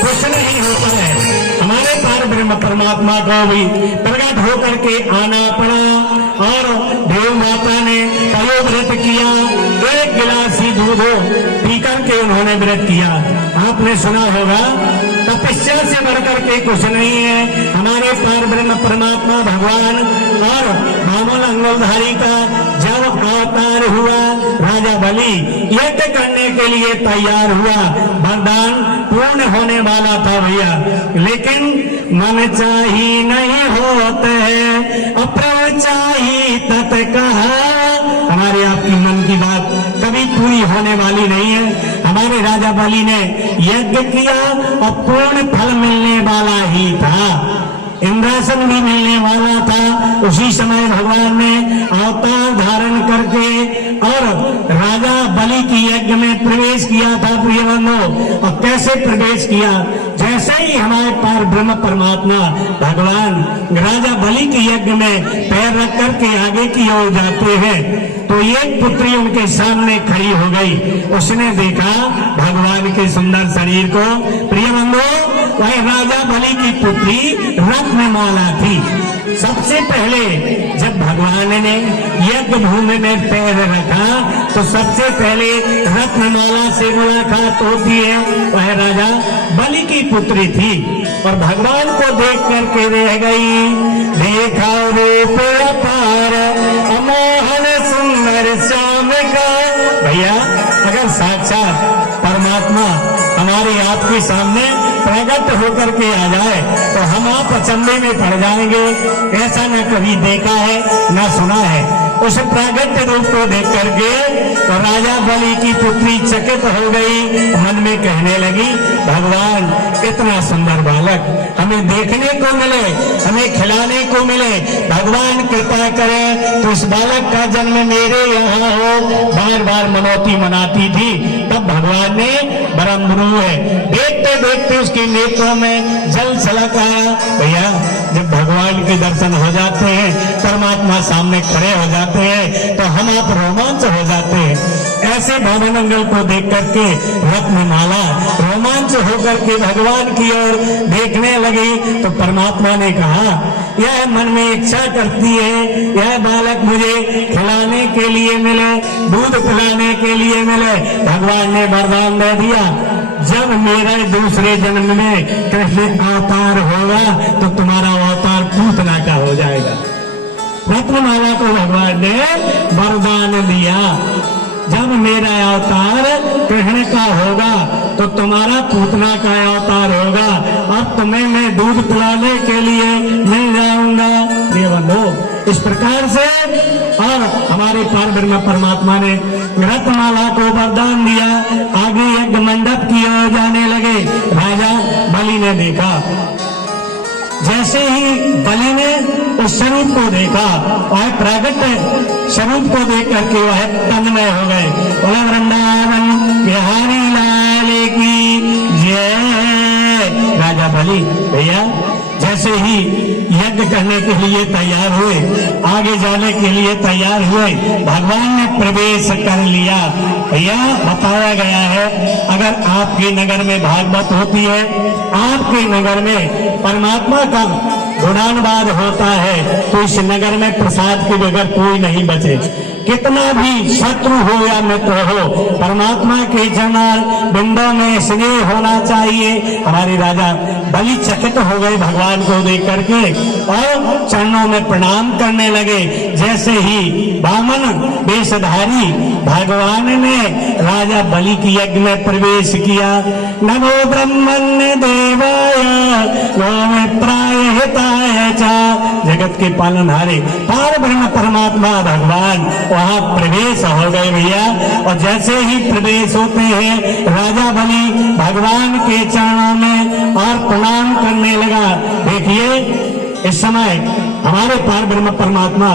कुछ नहीं होता है। हमारे पार ब्रह्म परमात्मा को भी प्रकट होकर के आना पड़ा और देव माता ने तयो व्रत किया, 1 गिलास ही दूध पी करके उन्होंने व्रत किया। आपने सुना होगा तपस्या से बढ़कर के कुछ नहीं है। हमारे पार ब्रह्म परमात्मा भगवान और बामन अंगुलधारी का जब अवतार हुआ, राजा बलि यज्ञ करने के लिए तैयार हुआ, वरदान पूर्ण होने वाला था भैया, लेकिन मन चाही नहीं होते हैं, अप्रभ चाही तत् कहा। हमारे आपकी मन की बात कभी पूरी होने वाली नहीं है। हमारे राजा बलि ने यज्ञ किया और पूर्ण फल मिलने वाला ही था, इंद्रासन भी मिलने वाला था। उसी समय भगवान ने अवतार धारण करके और राजा बलि की यज्ञ में प्रवेश किया था प्रिय बंधु। और कैसे प्रवेश किया, जैसे ही हमारे पार ब्रह्म परमात्मा भगवान राजा बलि के यज्ञ में पैर रख करके आगे की ओर जाते हैं तो एक पुत्री उनके सामने खड़ी हो गई। उसने देखा भगवान के सुंदर शरीर को। प्रिय बंधु, वह राजा बलि की पुत्री रत्नमाला थी। सबसे पहले जब भगवान ने यज्ञ भूमि में पैर रखा तो सबसे पहले रत्नमाला से मुलाकात होती है। वह राजा बलि की पुत्री थी और भगवान को देख करके रह गई। देखा रूप अपार अमोहन सुंदर श्याम का। भैया, अगर साक्षात परमात्मा हमारे आपके सामने प्रकट होकर के आ जाए तो हम आप अचंभे में पड़ जाएंगे। ऐसा न कभी देखा है न सुना है। उस प्रागट्य रूप को देख करके तो राजा बलि की पुत्री चकित हो गई, मन में कहने लगी भगवान इतना सुंदर बालक हमें देखने को मिले, हमें खिलाने को मिले, भगवान कृपा करे तो इस बालक का जन्म मेरे यहाँ हो। बार बार मनौती मनाती थी। तब भगवान ने ब्रह्मरू है देखते देखते उसके नेत्रों में जल छलक आया। भैया, जब भगवान के दर्शन हो जाते हैं, परमात्मा सामने खड़े हो जाते हैं तो हम आप रोमांच हो जाते हैं। ऐसे भवन मंगल को देख करके रत्नमाला रोमांच होकर के भगवान की ओर देखने लगी तो परमात्मा ने कहा यह मन में इच्छा करती है, यह बालक मुझे खिलाने के लिए मिले, दूध पिलाने के लिए मिले। भगवान ने वरदान दे दिया, जब मेरे दूसरे जन्म में कृष्ण अवतार होगा तो तुम्हारा अवतार पूतना का हो जाएगा। रत्नमाला को भगवान ने वरदान दिया, जब मेरा अवतार कृष्ण का होगा तो तुम्हारा पूतना का अवतार होगा और तुम्हें मैं दूध पिलाने के लिए मिल जाऊंगा। ये बंधु, इस प्रकार से और हमारे पार ब्रह्म परमात्मा ने रत्नमाला को वरदान दिया। आगे यज्ञ मंडप की ओर जाने लगे। राजा बलि ने देखा, जैसे ही बलि ने उस स्वरूप को देखा और प्रागट स्वरूप को देख करके वह तन्मय हो गए। बोला वृंदावन बिहारी लाल की जय। राजा बलि भैया जैसे ही यज्ञ करने के लिए तैयार हुए, आगे जाने के लिए तैयार हुए, भगवान ने प्रवेश कर लिया। भैया बताया गया है, अगर आपके नगर में भागवत होती है, आपके नगर में परमात्मा का गुणानुवाद होता है तो इस नगर में प्रसाद के बगैर कोई नहीं बचे। कितना भी शत्रु हो या मित्र हो, परमात्मा के चरण बिंदों में स्नेह होना चाहिए। हमारे राजा बलि चकित हो गए भगवान को देख करके और चरणों में प्रणाम करने लगे। जैसे ही वामन वेशधारी भगवान ने राजा बलि की यज्ञ में प्रवेश किया, नमो ब्रह्मण्य देवाय गोमित्राय हिताय च, जगत के पालनहारे पार ब्रह्म परमात्मा भगवान वहां प्रवेश हो गए भैया। और जैसे ही प्रवेश होते हैं, राजा बलि भगवान के चरणों में और प्रणाम करने लगा। देखिए इस समय हमारे पार ब्रह्म परमात्मा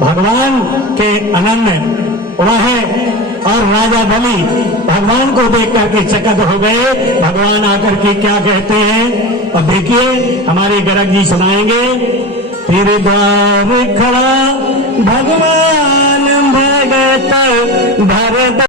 भगवान के अनन्य वह और राजा बलि भगवान को देख करके चकित हो गए। भगवान आकर के क्या कहते हैं, अब देखिए हमारे गर्ग जी सुनाएंगे। तेरे द्वार खड़ा भगवान भगत भरत